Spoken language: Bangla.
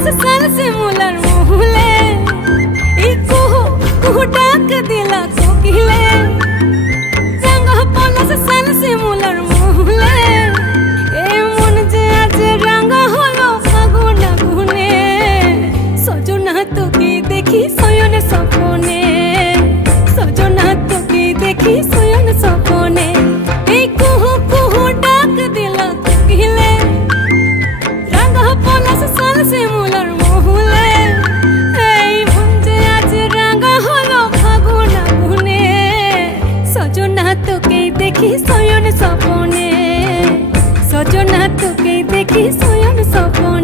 পলাশ সাল শিমুলার মহুলে এই কুহু কুহু ডাক দিলা কোকিলে রঙ পলাশ সাল শিমুলার মহুলে এ মন যে আজ রাঙা হলো ফাগুন আগুনে সজনা তোকে দেখি শয়ন স্বপনে সজনা তোকে দেখি শয়ন স্বপনে এই কুহু কুহু ডাক দিলা কোকিলে রঙ পলাশ সাল শিমুলার মহুলে এই মন যে আজ রাঙা হলো ফাগুন আগুনে সজনা তোকে দেখি শয়ন স্বপনে সজনা তোকে দেখি শয়ন স্বপনে।